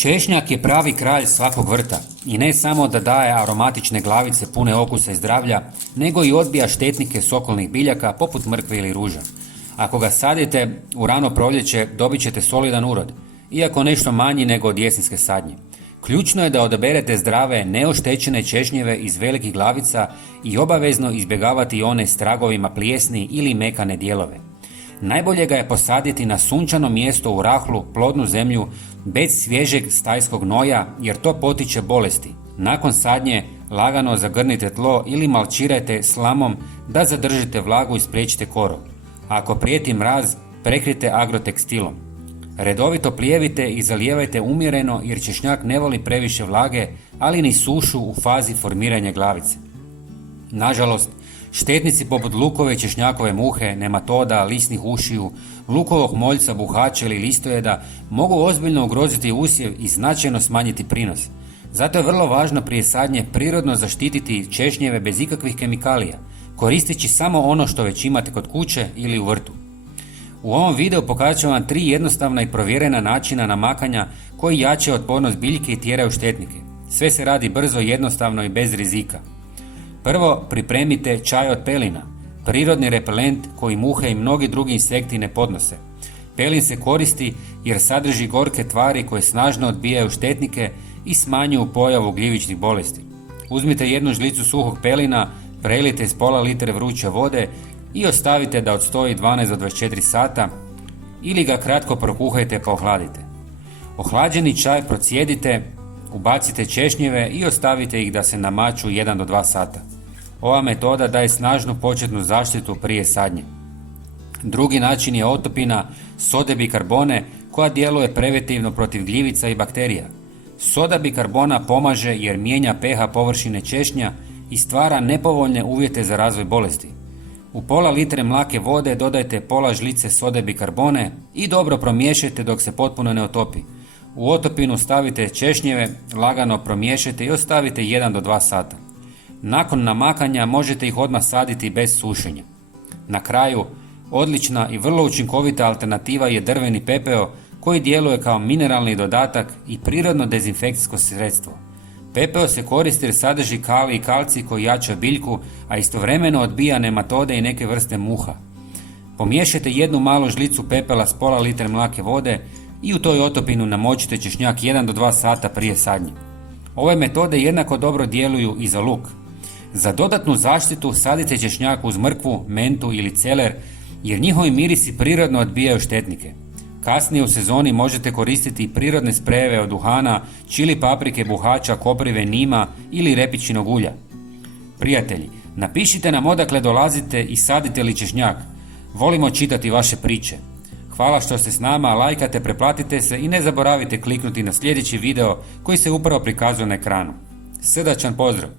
Češnjak je pravi kralj svakog vrta i ne samo da daje aromatične glavice pune okusa i zdravlja, nego i odbija štetnike s okolnih biljaka poput mrkve ili ruža. Ako ga sadite u rano proljeće, dobit ćete solidan urod, iako nešto manji nego od jesenske sadnje. Ključno je da odaberete zdrave, neoštećene češnjeve iz velikih glavica i obavezno izbjegavati one s tragovima plijesni ili mekane dijelove. Najbolje ga je posaditi na sunčano mjesto u rahlu, plodnu zemlju, bez svježeg stajskog gnoja, jer to potiče bolesti. Nakon sadnje lagano zagrnite tlo ili malčirajte slamom da zadržite vlagu i spriječite korov. Ako prijeti mraz, prekrijte agrotekstilom. Redovito plijevite i zalijevajte umjereno jer češnjak ne voli previše vlage, ali ni sušu u fazi formiranja glavice. Nažalost, štetnici poput lukove i češnjakove muhe, nematoda, lisnih ušiju, lukovog moljca, buhača ili listojeda mogu ozbiljno ugroziti usjev i značajno smanjiti prinos. Zato je vrlo važno prije sadnje prirodno zaštititi češnjeve bez ikakvih kemikalija, koristeći samo ono što već imate kod kuće ili u vrtu. U ovom videu pokazat ću vam 3 jednostavna i provjerena načina namakanja koji jačaju otpornost biljke i tjeraju štetnike. Sve se radi brzo, jednostavno i bez rizika. Prvo, pripremite čaj od pelina, prirodni repelent koji muhe i mnogi drugi insekti ne podnose. Pelin se koristi jer sadrži gorke tvari koje snažno odbijaju štetnike i smanjuju pojavu gljivičnih bolesti. Uzmite 1 žlicu suhog pelina, prelijte s pola litre vruće vode i ostavite da odstoji 12 do 24 sata ili ga kratko prokuhajte pa ohladite. Ohlađeni čaj procijedite, ubacite češnjeve i ostavite ih da se namaču 1 do 2 sata. Ova metoda daje snažnu početnu zaštitu prije sadnje. Drugi način je otopina sode bikarbone koja djeluje preventivno protiv gljivica i bakterija. Soda bikarbona pomaže jer mijenja pH površine češnja i stvara nepovoljne uvjete za razvoj bolesti. U pola litre mlake vode dodajte pola žlice sode bikarbone i dobro promiješajte dok se potpuno ne otopi. U otopinu stavite češnjeve, lagano promiješajte i ostavite 1 do 2 sata. Nakon namakanja možete ih odmah saditi bez sušenja. Na kraju, odlična i vrlo učinkovita alternativa je drveni pepeo koji djeluje kao mineralni dodatak i prirodno dezinfekcijsko sredstvo. Pepeo se koristi jer sadrži kalij i kalcij koji jača biljku, a istovremeno odbija nematode i neke vrste muha. Pomiješajte 1 malu žlicu pepela s pola litre mlake vode i u toj otopinu namočite češnjak 1 do 2 sata prije sadnje. Ove metode jednako dobro djeluju i za luk. Za dodatnu zaštitu sadite češnjak uz mrkvu, mentu ili celer jer njihovi mirisi prirodno odbijaju štetnike. Kasnije u sezoni možete koristiti i prirodne sprejeve od duhana, čili paprike, buhača, koprive, nima ili repičinog ulja. Prijatelji, napišite nam odakle dolazite i sadite li češnjak. Volimo čitati vaše priče. Hvala što ste s nama, lajkate, preplatite se i ne zaboravite kliknuti na sljedeći video koji se upravo prikazuje na ekranu. Srdačan pozdrav!